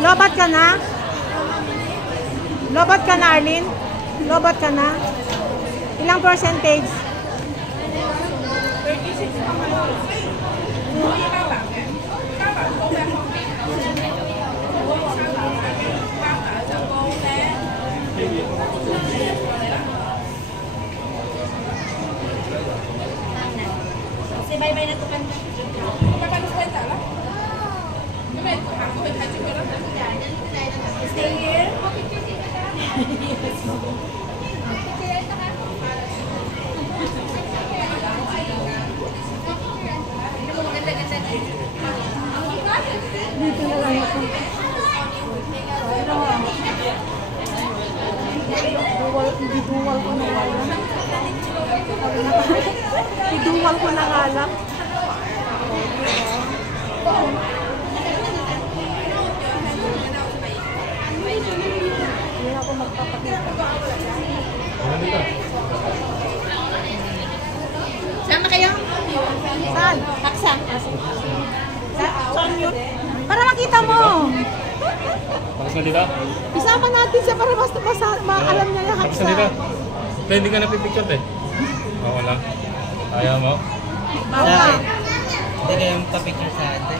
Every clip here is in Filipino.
Lobat ka na? Lobat ka na, Arlene? Lobat ka na? Ilang percentage? 4 bay bay na to kan. Paano sa kwenta la? Ako hajud ko lang. Stay here. Dito na lang ako. Iduwal ko na nga lang. Iduwal ko na nga lang. Hindi ako magpapakita. Saan na kayo? Saan? Taksa. Saan yun? Para makita mo. Bakas na dito? Isama natin siya para basta maalam niya yung Bakas haksa. na dito? Hindi ka napipicture eh. Oo lang. Ayaw mo? Baka. Hindi kayong pa-picture sa atin.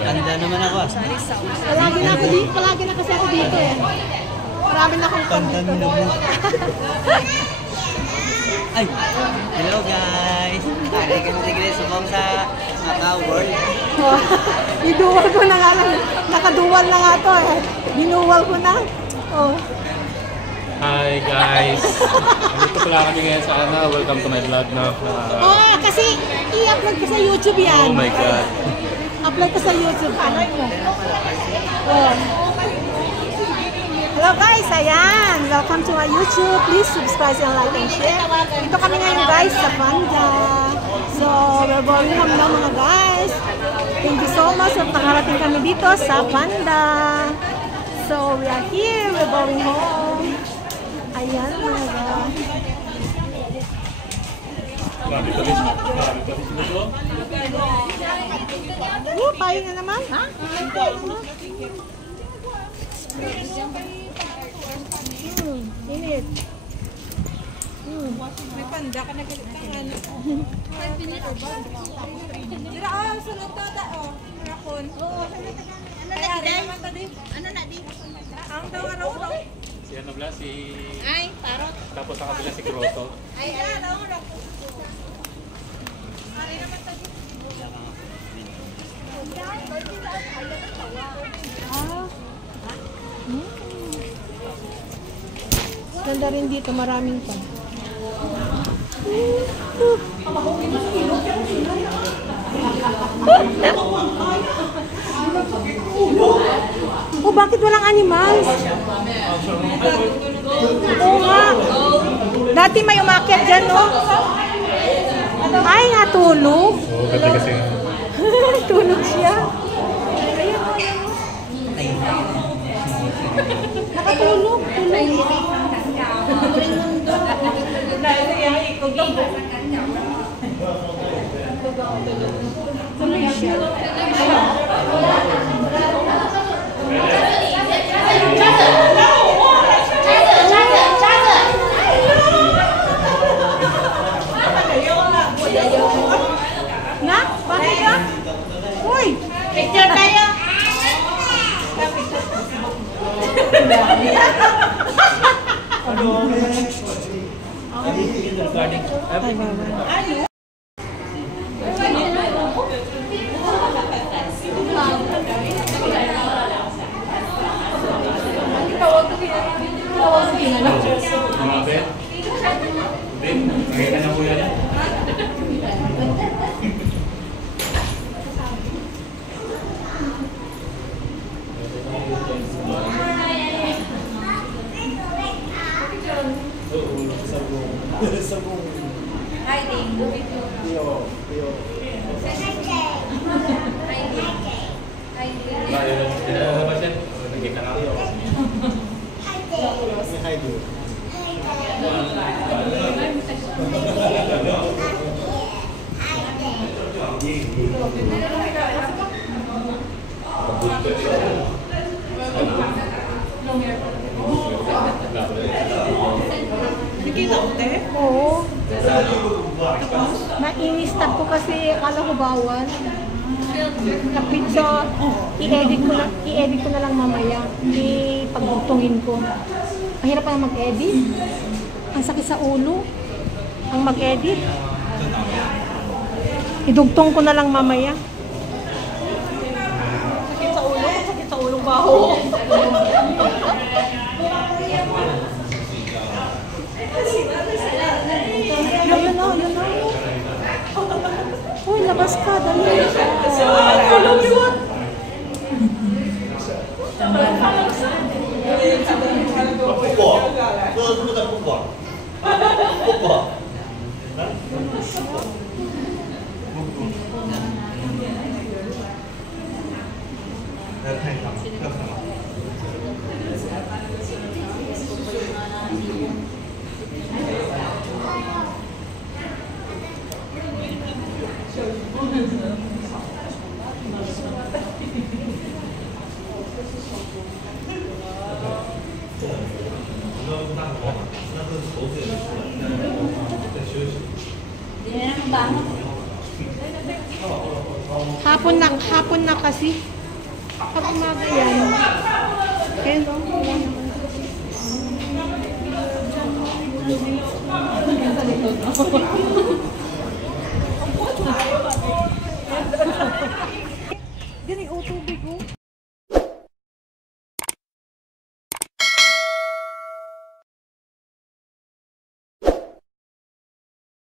Tanda naman ako. Palagi na kasi ako dito eh. Marami na akong Tanda naman. Ay! Hello guys! Sige, subong sa Macau World. Iduwal ko na nga lang. Nakaduwal na nga to eh. Ginuwal ko na. Oh. Hi guys! Dito pala kami ngayon sa welcome to my vlog na. Oh, kasi i-upload ko sa YouTube yan. Oh my God! Upload ko sa YouTube. Ano mo? Oh. Hello guys, ayan. Welcome to my YouTube. Please subscribe and like and share. Ito kami ngayon guys sa Panda. So, we're going home na mga guys. Thank you so much. So, nakarating kami dito sa Panda. So, we are here. We're going home. Ayan mga guys. Payo na naman. Ha? Init. May panda ka na kailangan. Dira sunod to da rakon. Oo. Ano na di? Ang daw araw. Si ano bla? Si... Ay, parot. Tapos sa kabila si Grotto. Ay, araw. Ari naman to. Ganda rin dito, maraming pa. Oh, bakit walang animals? Oo nga. Dati may umakyat dyan, no? Ay, natulog. Oo, ganda kasi. Tulog siya. Nakatulog. Na? Bakit ka? Uy! Picture tayo. bawal. Kapit so, i-edit ko na lang mamaya. Ipagdugtungin ko. Mahirap pa mag-edit. Ang sakit sa ulo. Ang mag-edit. Idugtong ko na lang mamaya. Sakit sa ulo, sakit sa ulong baho. Ayun na, ayun na. Uy, labas ka, dali. Hapon na kasi. Pag umaga yan. Ayun o. Dili, tubig o.